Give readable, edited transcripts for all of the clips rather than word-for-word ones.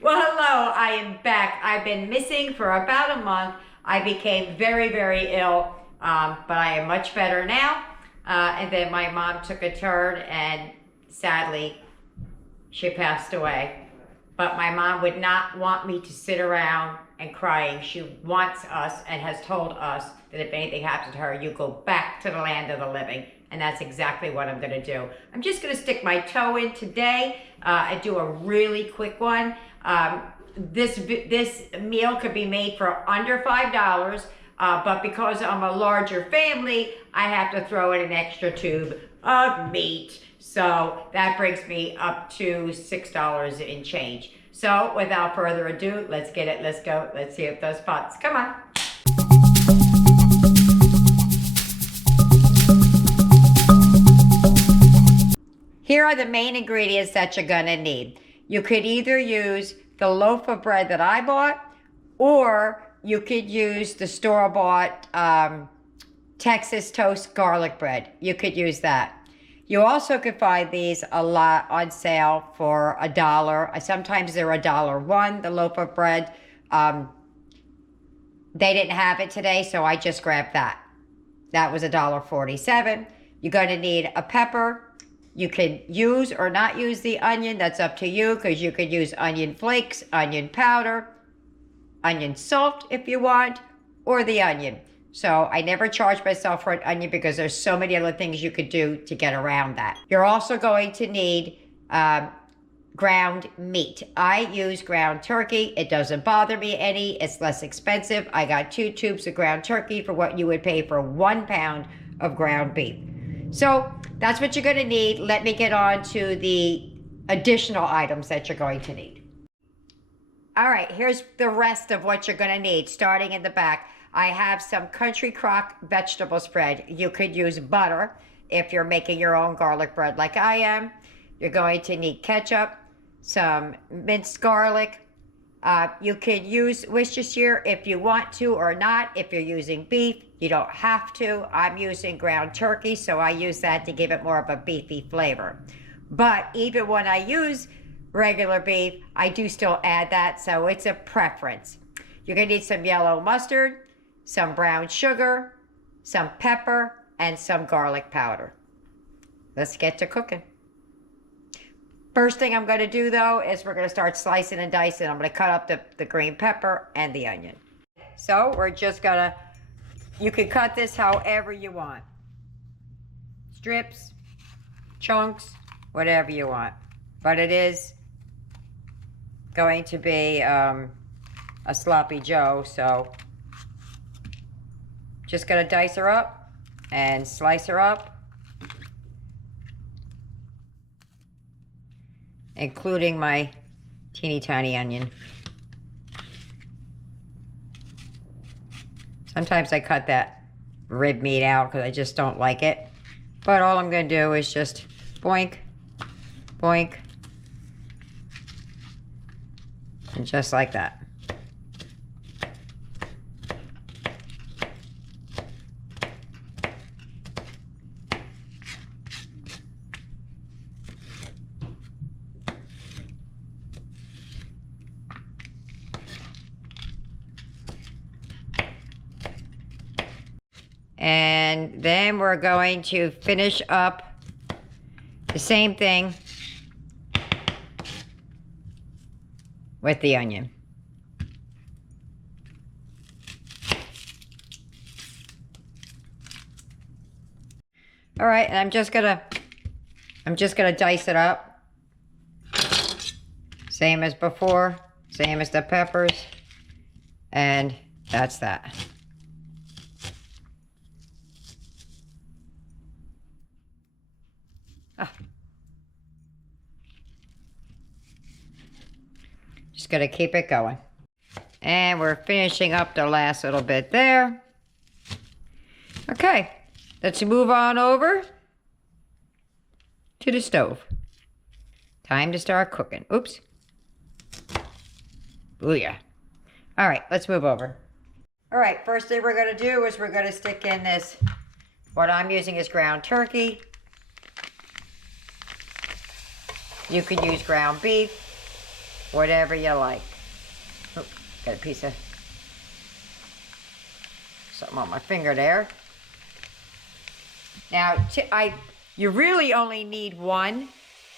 Well, hello, I am back. I've been missing for about a month. I became very, very ill, but I am much better now. And then my mom took a turn and sadly, she passed away. But my mom would not want me to sit around and crying. She wants us and has told us that if anything happens to her, you go back to the land of the living. And that's exactly what I'm gonna do. I'm just gonna stick my toe in today and do a really quick one. This meal could be made for under $5, but because I'm a larger family, I have to throw in an extra tube of meat. So that brings me up to $6 in change. So without further ado, let's get it, let's go. Let's see if those pots, come on. Here are the main ingredients that you're gonna need. You could either use the loaf of bread that I bought, or you could use the store-bought Texas toast garlic bread. You could use that. You also could find these a lot on sale for $1. Sometimes they're $1.01, the loaf of bread. They didn't have it today, so I just grabbed that. That was $1.47. You're gonna need a pepper. You can use or not use the onion. That's up to you, because you could use onion flakes, onion powder, onion salt if you want, or the onion. So I never charge myself for an onion because there's so many other things you could do to get around that. You're also going to need ground meat. I use ground turkey. It doesn't bother me any. It's less expensive. I got 2 tubes of ground turkey for what you would pay for 1 pound of ground beef. So that's what you're going to need. Let me get on to the additional items that you're going to need. All right, here's the rest of what you're going to need, starting in the back. I have some country crock vegetable spread. You could use butter if you're making your own garlic bread like I am. You're going to need ketchup, some minced garlic. You could use Worcestershire if you want to or not. If you're using beef, you don't have to. I'm using ground turkey, so I use that to give it more of a beefy flavor. But even when I use regular beef, I do still add that, so it's a preference. You're gonna need some yellow mustard, some brown sugar, some pepper, and some garlic powder. Let's get to cooking. First thing I'm gonna do though is we're gonna start slicing and dicing. I'm gonna cut up the green pepper and the onion. So we're just gonna, you can cut this however you want. Strips, chunks, whatever you want. But it is going to be a sloppy Joe, so just gonna dice her up and slice her up, including my teeny tiny onion. Sometimes I cut that rib meat out because I just don't like it. But all I'm gonna do is just boink, boink, and just like that. And then we're going to finish up the same thing with the onion. All right, and I'm just gonna dice it up. Same as before, same as the peppers, and that's that. Oh. Just gonna keep it going. And we're finishing up the last little bit there. Okay, let's move on over to the stove. Time to start cooking. Oops. Booyah. All right, let's move over. All right, first thing we're gonna do is we're gonna stick in this, what I'm using is ground turkey. You could use ground beef. whatever you like. Oh, got a piece of something on my finger there. Now, you really only need one.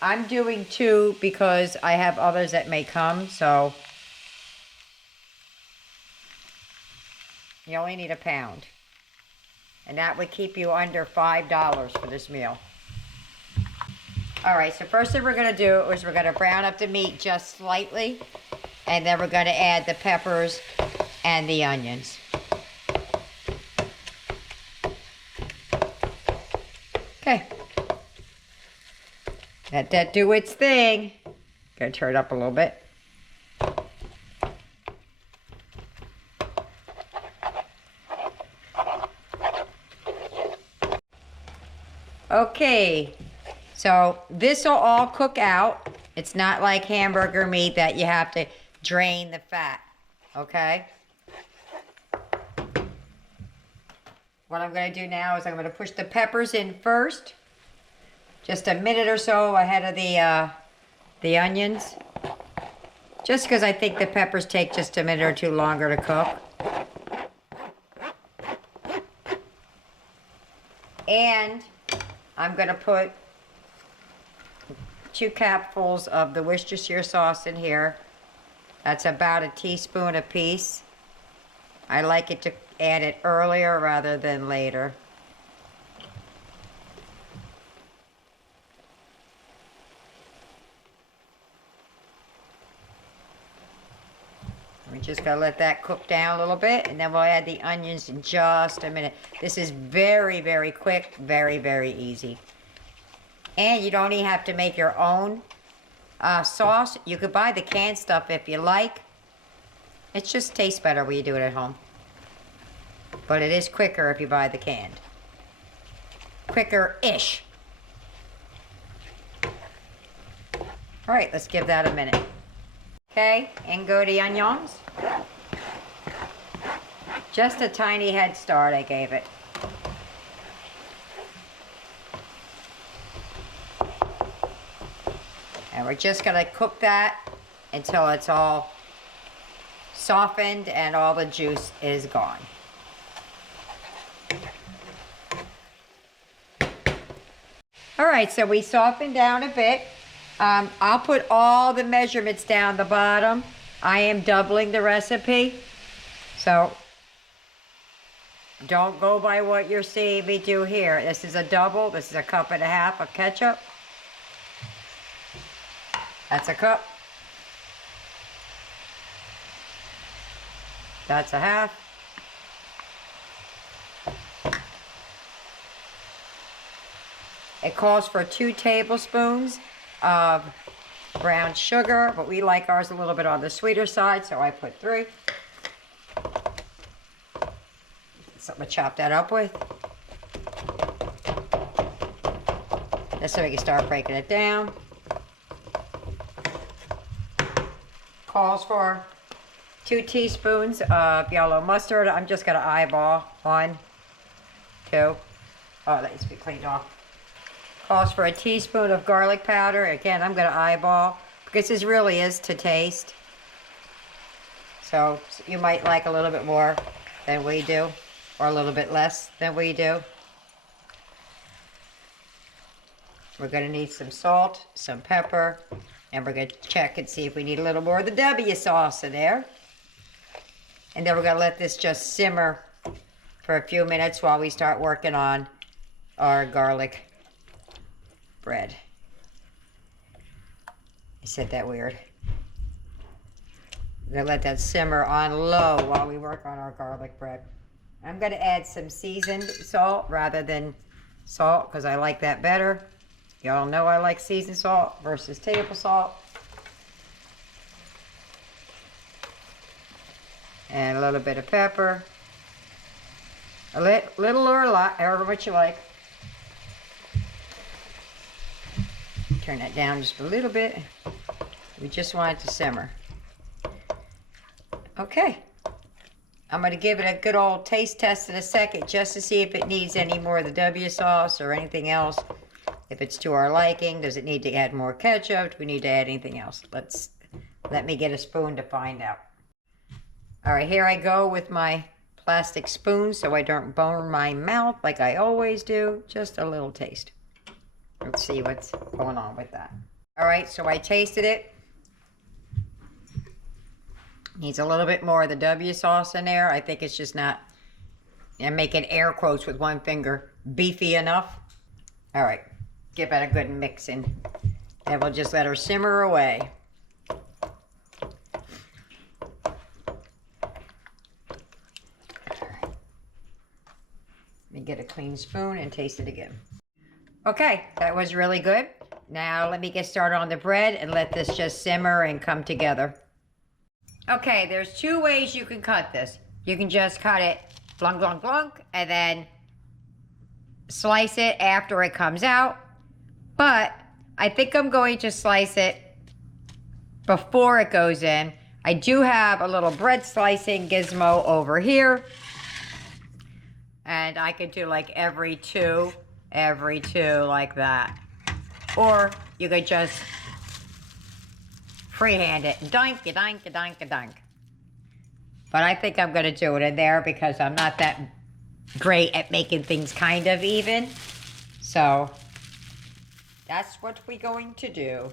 I'm doing 2 because I have others that may come, so you only need a pound. And that would keep you under $5 for this meal. All right, so first thing we're gonna do is we're gonna brown up the meat just slightly, and then we're gonna add the peppers and the onions. Okay. Let that do its thing. Gonna turn it up a little bit. Okay, so this will all cook out. It's not like hamburger meat that you have to drain the fat, okay? What I'm going to do now is I'm going to push the peppers in first, just a minute or so ahead of the onions, just because I think the peppers take just a minute or two longer to cook. And I'm going to put 2 cupfuls of the Worcestershire sauce in here. That's about a teaspoon apiece. I like it to add it earlier rather than later. We're just gonna let that cook down a little bit, and then we'll add the onions in just a minute. This is very, very quick, very, very easy. And you don't even have to make your own sauce. You could buy the canned stuff if you like. It just tastes better when you do it at home. But it is quicker if you buy the canned. Quicker-ish. All right, let's give that a minute. Okay, and go to onions. Just a tiny head start I gave it. And we're just gonna cook that until it's all softened and all the juice is gone. All right, so we softened down a bit. I'll put all the measurements down the bottom. I am doubling the recipe, so don't go by what you're seeing me do here. This is a double. This is a 1.5 cups of ketchup. That's a cup. That's a half. It calls for 2 tablespoons of brown sugar, but we like ours a little bit on the sweeter side, so I put 3. Something to chop that up with. Just so we can start breaking it down. Calls for 2 teaspoons of yellow mustard. I'm just going to eyeball 1, 2. Oh, that needs to be cleaned off. Calls for a teaspoon of garlic powder. Again, I'm going to eyeball because this really is to taste. So you might like a little bit more than we do, or a little bit less than we do. We're going to need some salt, some pepper, and we're going to check and see if we need a little more of the W sauce in there. And then we're going to let this just simmer for a few minutes while we start working on our garlic bread. I said that weird. We're going to let that simmer on low while we work on our garlic bread. I'm going to add some seasoned salt rather than salt because I like that better. Y'all know I like seasoned salt versus table salt. And a little bit of pepper. A little or a lot, however much you like. Turn that down just a little bit. We just want it to simmer. Okay. I'm going to give it a good old taste test in a second just to see if it needs any more of the W sauce or anything else. If it's to our liking, does it need to add more ketchup? Do we need to add anything else? Let me get a spoon to find out. All right, here I go with my plastic spoon so I don't burn my mouth like I always do. Just a little taste. Let's see what's going on with that. All right, so I tasted it. Needs a little bit more of the W sauce in there. I think it's just not, I'm making air quotes with one finger, beefy enough. All right, give it a good mixing. And we'll just let her simmer away. Let me get a clean spoon and taste it again. Okay, that was really good. Now let me get started on the bread and let this just simmer and come together. Okay, there's two ways you can cut this. You can just cut it blunk, blunk, blunk, and then slice it after it comes out. But I think I'm going to slice it before it goes in. I do have a little bread slicing gizmo over here. And I could do like every two like that. Or you could just freehand it. Dunk, dunk, dunk, dunk. But I think I'm going to do it in there because I'm not that great at making things kind of even. So that's what we're going to do.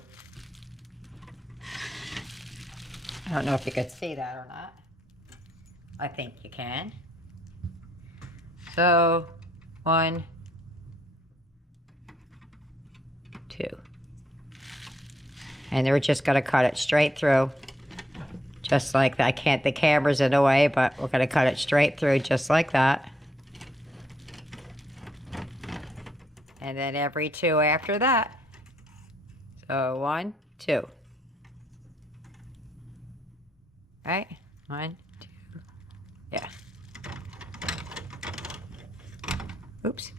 I don't know if you could see that or not. I think you can. So 1, 2. And we're just going to cut it straight through. Just like that. I can't, the camera's in the way, but we're going to cut it straight through just like that. And then every 2 after that. So 1, 2. Right? 1, 2. Yeah. Oops.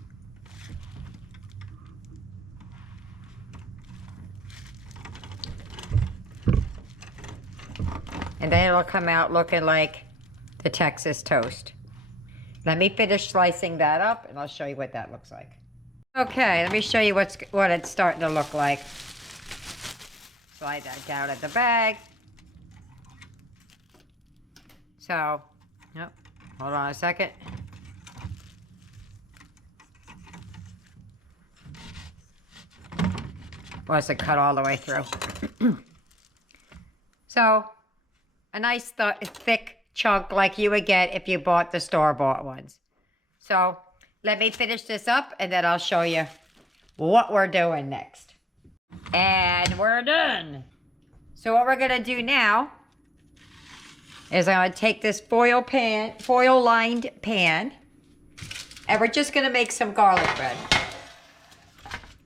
And then it'll come out looking like the Texas toast. Let me finish slicing that up and I'll show you what that looks like. Okay, let me show you what it's starting to look like. Slide that down in the bag. So, yep, hold on a second. Wasn't cut all the way through. So, a nice thick chunk like you would get if you bought the store-bought ones. So, let me finish this up and then I'll show you what we're doing next. And we're done. So what we're gonna do now is I'm gonna take this foil-lined pan, and we're just gonna make some garlic bread.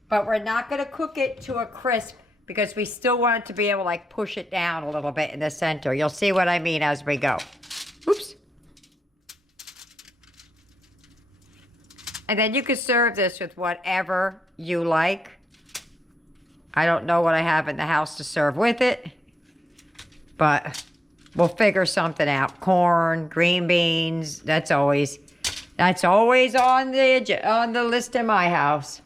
But we're not gonna cook it to a crisp because we still want it to be able to like push it down a little bit in the center. You'll see what I mean as we go. Oops. And then you can serve this with whatever you like. I don't know what I have in the house to serve with it, but we'll figure something out. Corn, green beans, that's always on the list in my house.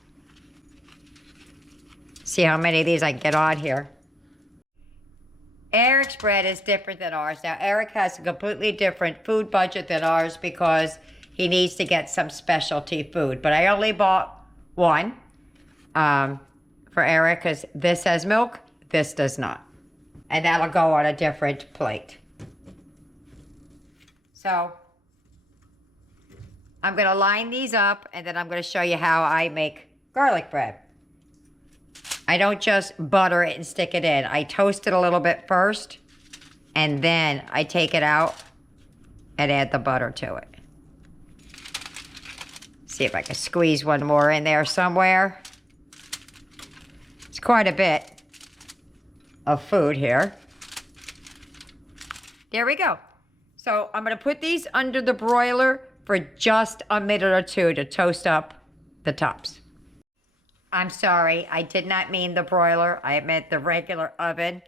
See how many of these I can get on here. Eric's bread is different than ours. Now, Eric has a completely different food budget than ours because he needs to get some specialty food. But I only bought one for Eric because this has milk, this does not. And that'll go on a different plate. So, I'm going to line these up and then I'm going to show you how I make garlic bread. I don't just butter it and stick it in. I toast it a little bit first, and then I take it out and add the butter to it. See if I can squeeze one more in there somewhere. It's quite a bit of food here. There we go. So I'm going to put these under the broiler for just a minute or two to toast up the tops. I'm sorry, I did not mean the broiler. I meant the regular oven.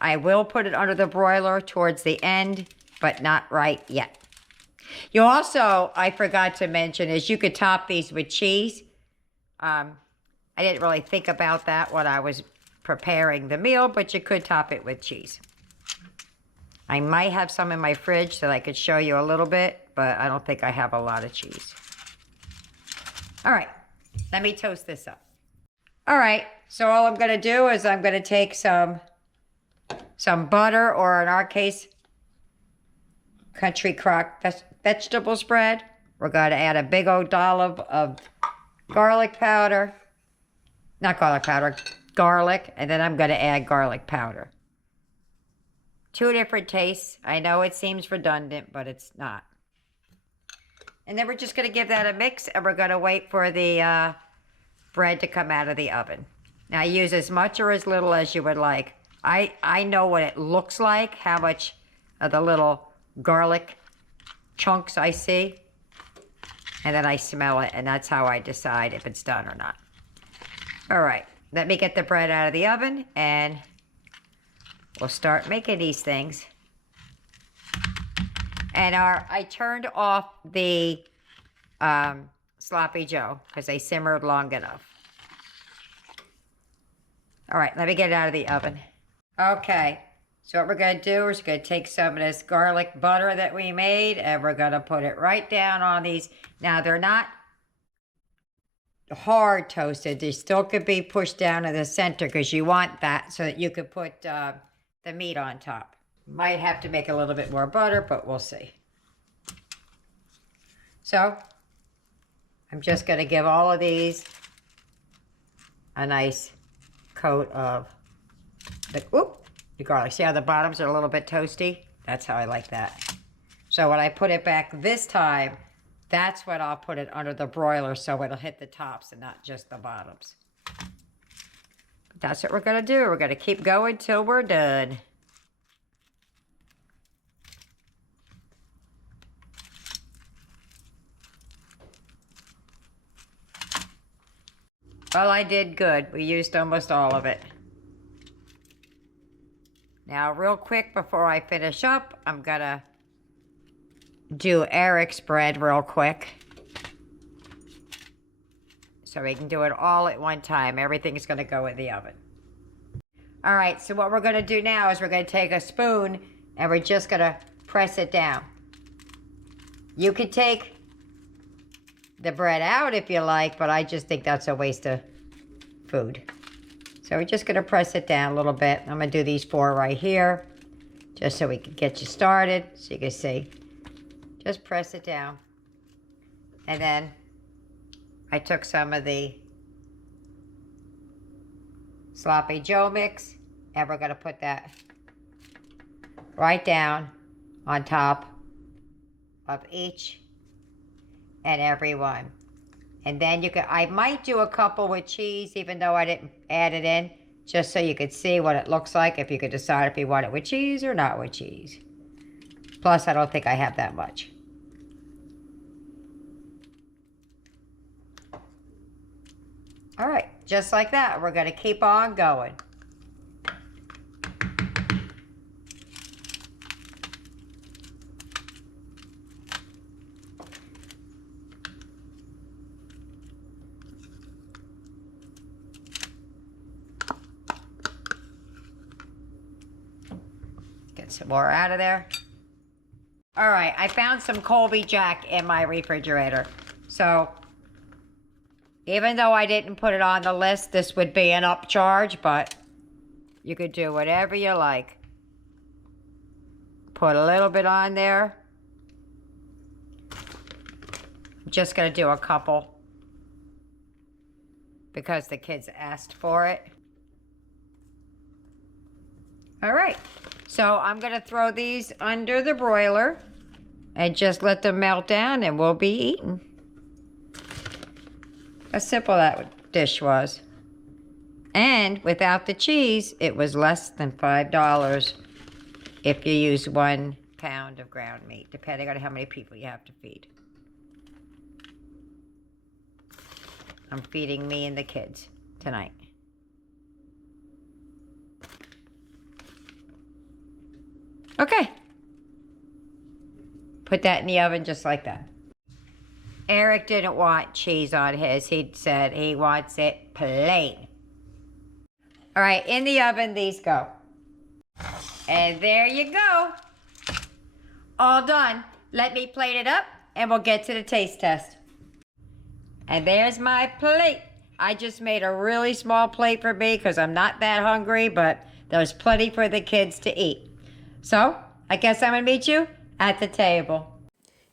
I will put it under the broiler towards the end, but not right yet. You also, I forgot to mention, is you could top these with cheese. I didn't really think about that when I was preparing the meal, but you could top it with cheese. I might have some in my fridge that I could show you a little bit, but I don't think I have a lot of cheese. All right, let me toast this up. All right, so all I'm gonna do is I'm gonna take some butter, or in our case, country crock vegetable spread. We're gonna add a big old dollop of garlic powder. Not garlic powder, garlic, and then I'm gonna add garlic powder. 2 different tastes. I know it seems redundant, but it's not. And then we're just going to give that a mix, and we're going to wait for the bread to come out of the oven. Now, use as much or as little as you would like. I know what it looks like, how much of the little garlic chunks I see. And then I smell it, and that's how I decide if it's done or not. All right, let me get the bread out of the oven, and we'll start making these things. And I turned off the sloppy joe because they simmered long enough. All right, let me get it out of the oven. Okay, so what we're going to do is we're going to take some of this garlic butter that we made, and we're going to put it right down on these. Now, they're not hard toasted. They still could be pushed down in the center because you want that so that you could put the meat on top. Might have to make a little bit more butter, but we'll see. So, I'm just going to give all of these a nice coat of the garlic. See how the bottoms are a little bit toasty? That's how I like that. So when I put it back this time, that's when I'll put it under the broiler so it'll hit the tops and not just the bottoms. That's what we're going to do. We're going to keep going till we're done. Well, I did good. We used almost all of it. Now, real quick before I finish up, I'm going to do Eric's bread real quick. So we can do it all at one time. Everything's going to go in the oven. All right, so what we're going to do now is we're going to take a spoon and we're just going to press it down. You could take the bread out if you like, but I just think that's a waste of food. So we're just going to press it down a little bit. I'm going to do these 4 right here, just so we can get you started, so you can see. Just press it down. And then I took some of the sloppy joe mix, and we're going to put that right down on top of each and every one. And then you could, I might do a couple with cheese, even though I didn't add it in, just so you could see what it looks like, if you could decide if you want it with cheese or not with cheese. Plus, I don't think I have that much. All right, just like that, we're going to keep on going. Get some more out of there. All right, I found some Colby Jack in my refrigerator. So, even though I didn't put it on the list, this would be an upcharge, but you could do whatever you like. Put a little bit on there. I'm just going to do a couple because the kids asked for it. All right, so I'm going to throw these under the broiler and just let them melt down, and we'll be eating. How simple that dish was. And without the cheese, it was less than $5 if you use 1 pound of ground meat, depending on how many people you have to feed. I'm feeding me and the kids tonight. Okay. Put that in the oven just like that. Eric didn't want cheese on his. He said he wants it plain. All right, in the oven these go. And there you go. all done. Let me plate it up and we'll get to the taste test. And there's my plate. I just made a really small plate for me because I'm not that hungry, but there's plenty for the kids to eat. So, I guess I'm going to meet you at the table.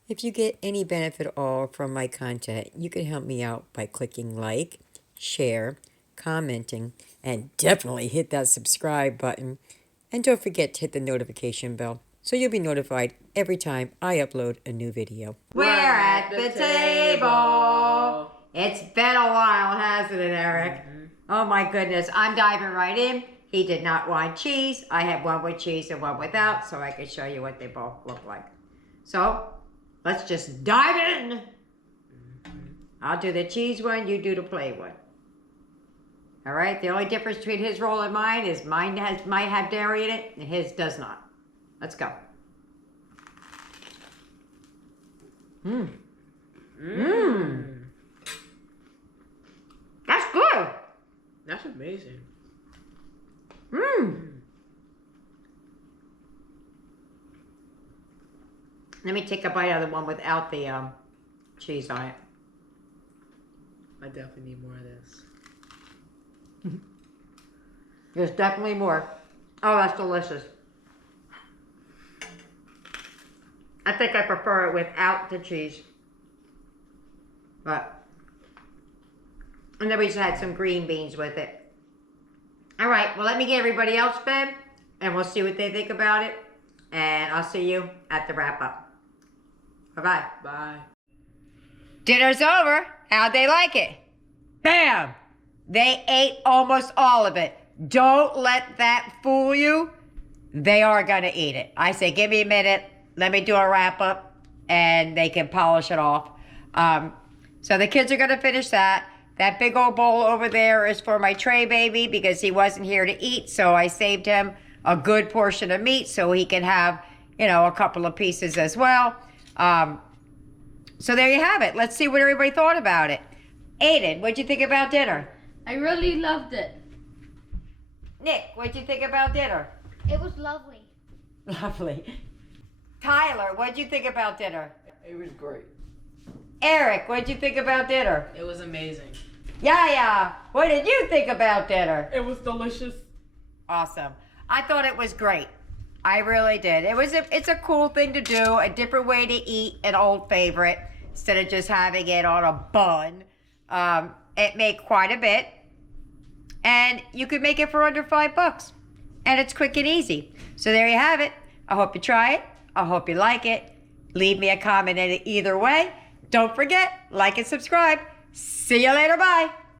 If you get any benefit at all from my content, you can help me out by clicking like, share, commenting, and definitely hit that subscribe button. And don't forget to hit the notification bell so you'll be notified every time I upload a new video. We're at the table. It's been a while, hasn't it, Eric? Mm-hmm. Oh my goodness, I'm diving right in. He did not want cheese. I had one with cheese and one without, so I could show you what they both look like. So, let's just dive in. Mm-hmm. I'll do the cheese one, you do the plain one. All right, the only difference between his roll and mine is mine might have dairy in it and his does not. Let's go. Mmm. Mmm. That's good. That's amazing. Mmm. Let me take a bite out of the one without the cheese on it. I definitely need more of this. There's definitely more. Oh, that's delicious. I think I prefer it without the cheese. But, and then we just had some green beans with it. All right, well, let me get everybody else fed, and we'll see what they think about it. And I'll see you at the wrap-up. Bye-bye. Bye. Dinner's over. How'd they like it? Bam! They ate almost all of it. Don't let that fool you. They are going to eat it. I say, give me a minute. Let me do a wrap-up, and they can polish it off. So the kids are going to finish that. That big old bowl over there is for my Trey baby because he wasn't here to eat, so I saved him a good portion of meat so he can have, you know, a couple of pieces as well. So there you have it. Let's see what everybody thought about it. Aiden, what'd you think about dinner? I really loved it. Nick, what'd you think about dinner? It was lovely. Lovely. Tyler, what'd you think about dinner? It was great. Eric, what'd you think about dinner? It was amazing. Yaya, what did you think about dinner? It was delicious. Awesome. I thought it was great. I really did. It's a cool thing to do, a different way to eat an old favorite instead of just having it on a bun. It made quite a bit. And you could make it for under $5. And it's quick and easy. So there you have it. I hope you try it. I hope you like it. Leave me a comment in it either way. Don't forget, like and subscribe. See you later. Bye.